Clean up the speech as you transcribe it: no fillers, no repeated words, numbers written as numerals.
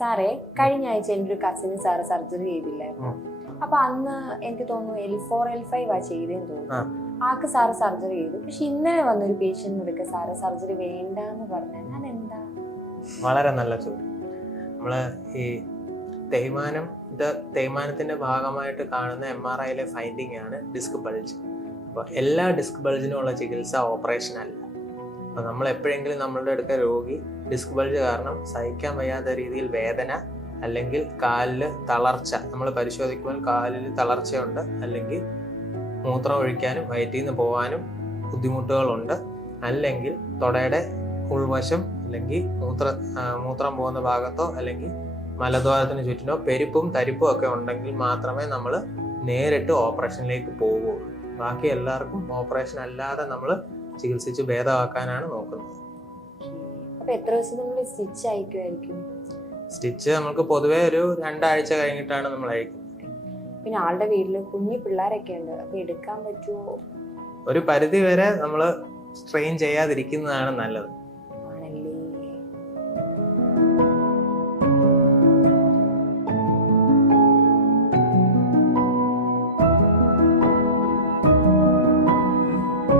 സാറേ, കഴിഞ്ഞ ആഴ്ച എൻ്റെ ഒരു കസിന് സാറ് സർജറി ചെയ്തില്ലായിരുന്നു. അപ്പൊ അന്ന് എനിക്ക് തോന്നുന്നു L4 L5 ചെയ്തേന്ന് തോന്നുന്നു. ആൾക്ക് സാറ് സർജറി ചെയ്തു. പക്ഷെ ഇന്നലെ വന്നൊരു പേഷ്യന്റ് എടുക്ക സാറ് സർജറി വേണ്ടെന്ന് പറഞ്ഞാൽ അതെന്താ? വളരെ നല്ല ചോദ്യം. നമ്മള് ഈ തേയ്മാനത്തിന്റെ ഭാഗമായിട്ട് കാണുന്ന MRIയിലെ ഫൈൻഡിങ് ആണ് ഡിസ്ക് ബൾജ്. അപ്പോൾ എല്ലാ ഡിസ്ക് ബൾജിനും ഉള്ള ചികിത്സ ഓപ്പറേഷൻ അല്ല. അപ്പോൾ നമ്മൾ എപ്പോഴെങ്കിലും നമ്മളുടെ അടുക്ക രോഗി ഡിസ്ക് ബൾജ് കാരണം സഹിക്കാൻ വയ്യാത്ത രീതിയിൽ വേദന അല്ലെങ്കിൽ കാലിൽ തളർച്ച, നമ്മൾ പരിശോധിക്കുമ്പോൾ കാലിൽ തളർച്ചയുണ്ട്, അല്ലെങ്കിൽ മൂത്രം ഒഴിക്കാനും വയറ്റിൽ നിന്ന് പോകാനും ബുദ്ധിമുട്ടുകളുണ്ട്, അല്ലെങ്കിൽ തുടയുടെ ഉൾവശം അല്ലെങ്കിൽ മൂത്രം പോകുന്ന ഭാഗത്തോ അല്ലെങ്കിൽ മലദ്വാരത്തിന് ചുറ്റിനോ പെരുപ്പും തരിപ്പും ഒക്കെ ഉണ്ടെങ്കിൽ മാത്രമേ നമ്മൾ നേരിട്ട് ഓപ്പറേഷനിലേക്ക് പോവുകയുള്ളൂ. ബാക്കി എല്ലാവർക്കും ഓപ്പറേഷൻ അല്ലാതെ നമ്മൾ ചികിത്സിച്ച് ഭേദമാക്കാനാണ് നോക്കുന്നത്. അപ്പൊ എത്ര ദിവസത്തിനുള്ളിൽ സ്റ്റിച്ച് അയക്കുമായിരിക്കും? സ്റ്റിച്ച് നമുക്ക് പൊതുവെ ഒരു 2 ആഴ്ച കഴിഞ്ഞിട്ടാണ് നമ്മൾ അയക്കുന്നത്. പിന്നെ ആളുടെ വീട്ടില് കുഞ്ഞു പിള്ളേരൊക്കെ ഉണ്ട്, അപ്പൊ എടുക്കാൻ പറ്റുമോ? ഒരു പരിധി വരെ നമ്മൾ സ്ട്രെയിൻ ചെയ്യാതിരിക്കുന്നതാണ് നല്ലത്.